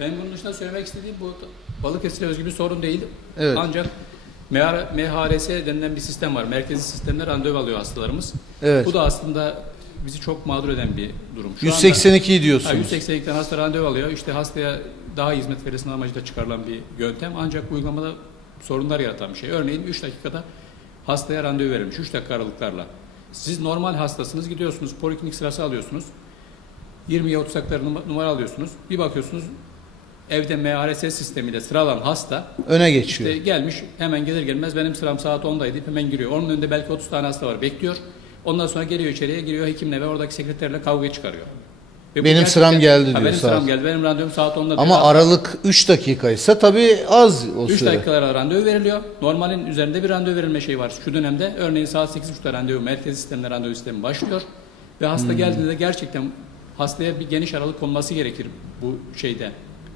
Ben bunun dışında söylemek istediğim bu Balıkesir'e özgü bir sorun değil. Evet. Ancak MHRS denilen bir sistem var. Merkezi sistemler randevu alıyor hastalarımız. Evet. Bu da aslında bizi çok mağdur eden bir durum. Şu anda- 182 Ha, diyorsunuz. 182'den hasta randevu alıyor. İşte hastaya daha hizmet verilsin amacıyla çıkarılan bir yöntem. Ancak uygulamada sorunlar yaratan bir şey. Örneğin 3 dakikada hastaya randevu verilmiş. 3 dakika aralıklarla. Siz normal hastasınız. Gidiyorsunuz. Poliklinik sırası alıyorsunuz. 20'ye 30 dakikaları numa- numara alıyorsunuz. Bir bakıyorsunuz evde MRS sistemiyle sıralan hasta Öne geçiyor. işte gelmiş hemen gelir gelmez benim sıram saat 10'daydı deyip hemen giriyor. Onun önünde belki 30 tane hasta var bekliyor. Ondan sonra geliyor içeriye giriyor hekimle ve oradaki sekreterle kavga çıkarıyor. Ve Benim sıram geldi diyor Benim sıram geldi. Benim randevum saat 10'da. Ama diyor. aralık 3 dakikaysa tabii az o 3 süre. dakikalara randevu veriliyor. Normalin üzerinde bir randevu verilme şeyi var. Şu dönemde örneğin saat 8.30'da randevu, merkezi sistemde randevu sistemi başlıyor. Ve hasta Hmm. geldiğinde de gerçekten hastaya bir geniş aralık konması gerekir bu şeyde,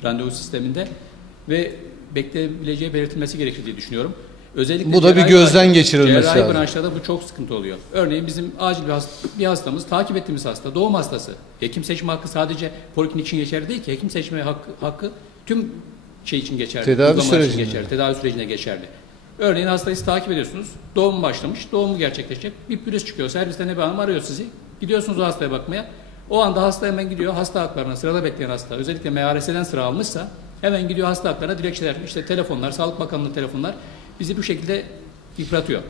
randevu sisteminde. Ve bekleyebileceği belirtilmesi gerekir diye düşünüyorum. Özellikle Bu da bir gözden branş- geçirilmesi cerrahi lazım. branşlarda bu çok sıkıntı oluyor. Örneğin bizim acil bir, hast- bir hastamız, takip ettiğimiz hasta, doğum hastası. Hekim seçme hakkı sadece poliklinik için geçerli değil ki. Hekim seçme hakkı, hakkı tüm şey için geçerli. Tedavi sürecinde. geçerli, tedavi sürecinde geçerli. Örneğin hastayı takip ediyorsunuz. Doğum başlamış, doğumu gerçekleşecek. Bir pürüz çıkıyor. Serviste ne bir hanım arıyor sizi. Gidiyorsunuz o hastaya bakmaya. O anda hasta hemen gidiyor hasta haklarına sırada bekleyen hasta. Özellikle MRS'den sıra almışsa hemen gidiyor hasta haklarına dilekçeler, işte telefonlar, Sağlık Bakanlığı telefonlar bizi bu şekilde yıpratıyor.